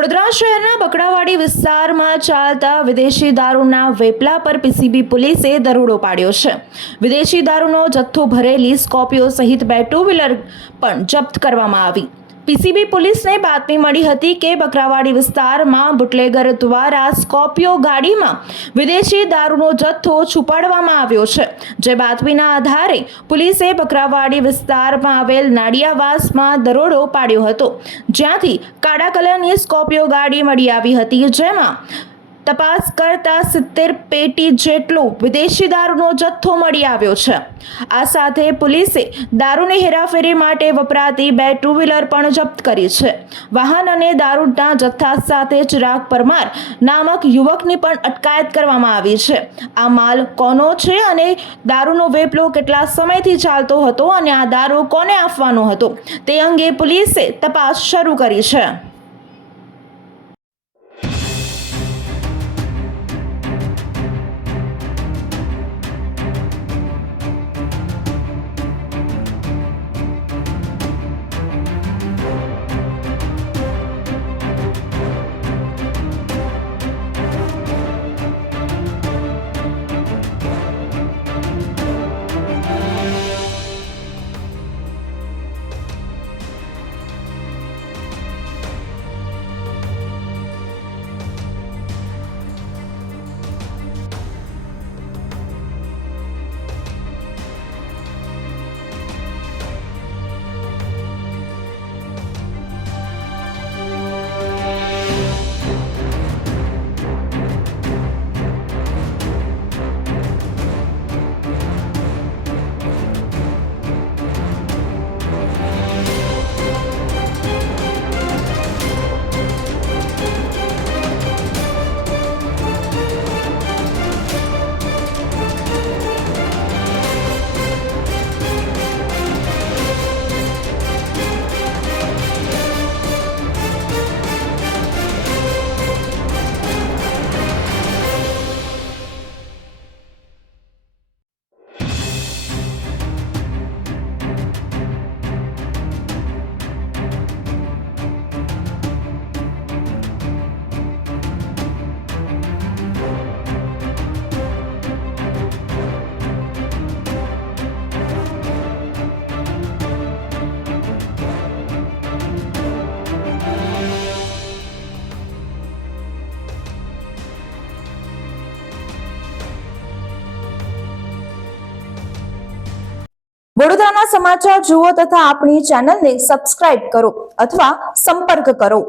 વડોદરા શહેરના બકડાવાડી વિસ્તારમાં ચાલતા વિદેશી દારૂના વેપલા પર પીસીબી પોલીસે દરોડો પાડ્યો છે। વિદેશી દારૂનો જથ્થો ભરેલી સ્કોર્પિયો સહિત 2 ટુ વ્હીલર પણ જપ્ત કરવામાં આવી। પીસીબી પોલીસને બાતમી મળી હતી કે બકરાવાડી વિસ્તારમાં બુટલેગર દ્વારા સ્કોર્પિયો ગાડીમાં વિદેશી દારૂનો જથ્થો છુપાડવામાં આવ્યો છે। જે બાતમીના આધારે પોલીસે બકરાવાડી વિસ્તારમાં આવેલ નાડિયાવાસમાં દરોડો પાડ્યો હતો, જ્યાંથી કાળા કલરની સ્કોર્પિયો ગાડી મળી આવી હતી, જેમાં તપાસ કરતા 70 પેટી જેટલો વિદેશી દારૂનો જથ્થો મળી આવ્યો છે। આ સાથે પોલીસે દારૂની હેરાફેરી માટે વપરાતી 2 ટુ વ્હીલર પણ જપ્ત કરી છે। વાહન અને દારૂના જથ્થા સાથે ચિરાગ પરમાર નામક યુવકની પણ અટકાયત કરવામાં આવી છે। આ માલ કોનો છે અને દારૂનો વેપલો કેટલા સમયથી ચાલતો હતો અને આ દારૂ કોને આપવાનો હતો તે અંગે પોલીસે તપાસ શરૂ કરી છે। વડોદરાના સમાચાર જુઓ તથા આપણી ચેનલને સબસ્ક્રાઇબ કરો અથવા સંપર્ક કરો।